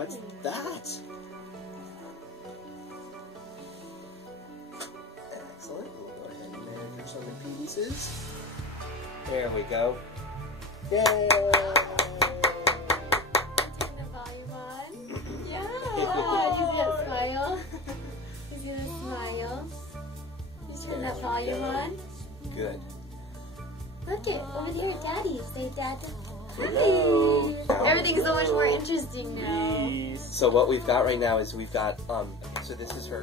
what's that? Excellent. We'll go ahead and measure some of the pieces. There we go. Yay! Turn the volume on. Yeah. You see that smile? You see that smile? You turn that volume on. Good. Look it over there, Daddy. Say, Dad. Hello. Everything's so much more interesting now. So what we've got right now is we've got so this is her